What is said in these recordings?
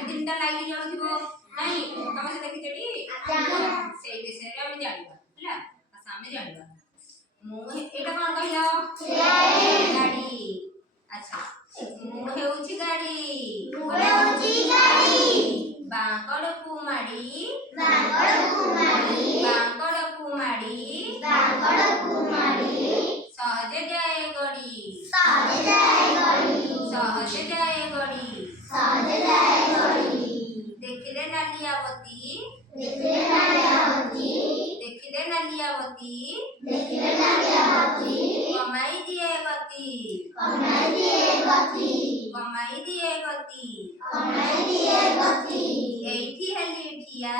eighty तीनटा light जळुथिबो नहीं तमे से देखिछटी सेई विषय रे हम जानिबा हला सामने जानिबा मु एटा कोन कहिलो गाड़ी अच्छा मु हेउची गाड़ी बांकड़ कुमाड़ी सहजे जाए गड़ी देखिले नालियावती कमाई दिए गति एठी हेली ठिया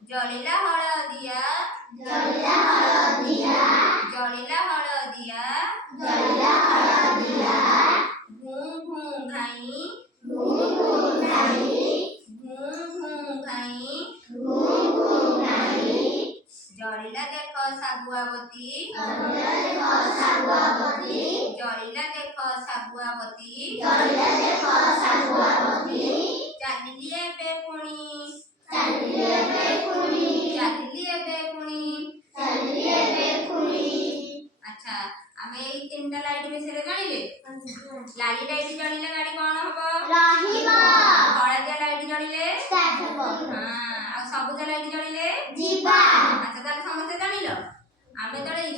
जलिला हळदिया घूं घूं घाई जलिला देखो सागुआवती चालिली एबे पुणी अच्छा आमे एई तीनटा लाइट विषय रे जानिले लाली लाइट जलिले गाड़ी कोन हबो हळदिया लाइट जलिले हां आ सबुज लाइट जलिले अच्छा ताले समस्त जानिलो आमे तळे